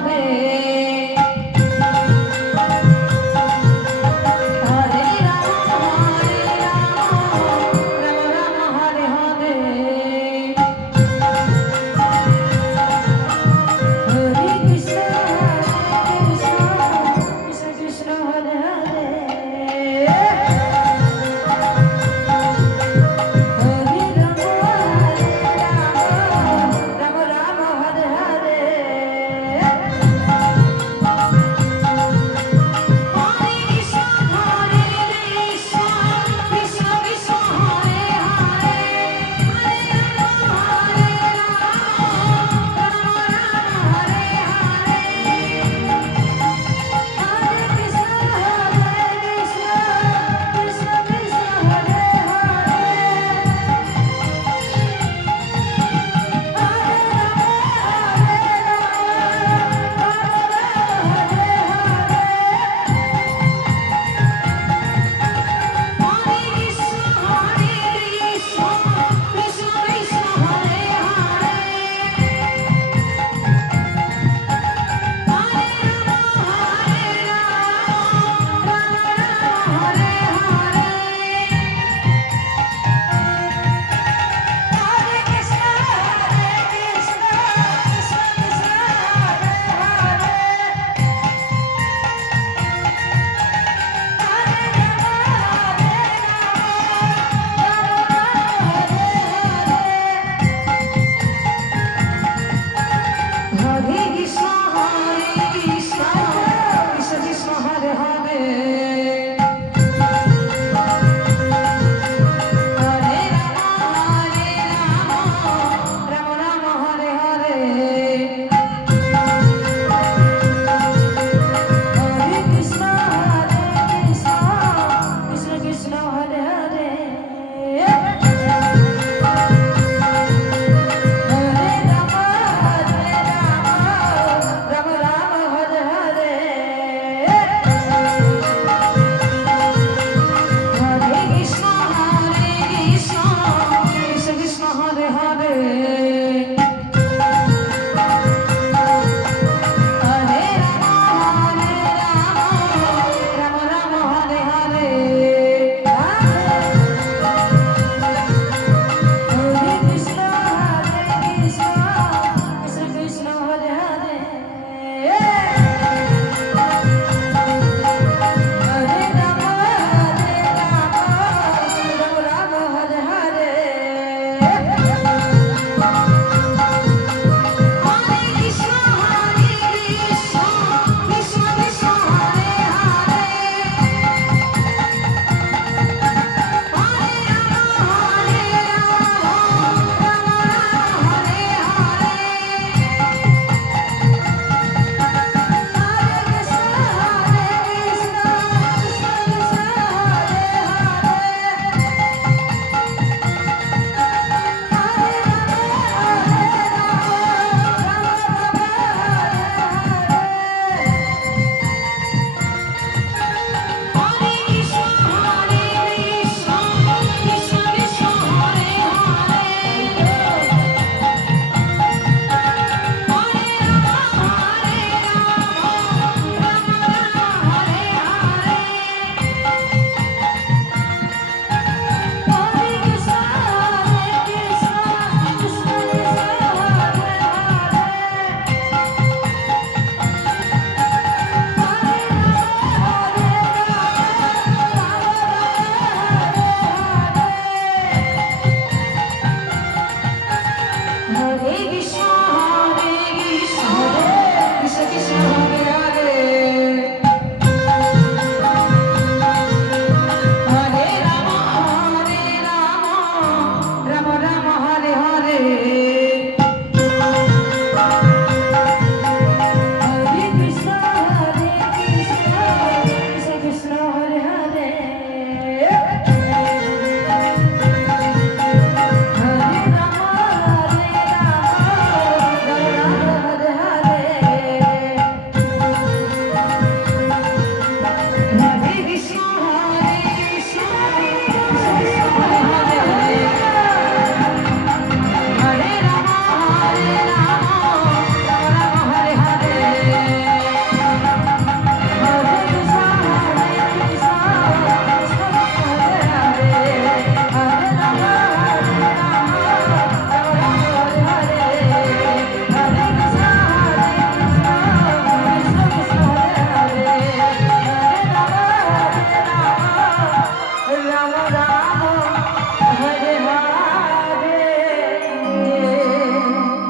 যাবে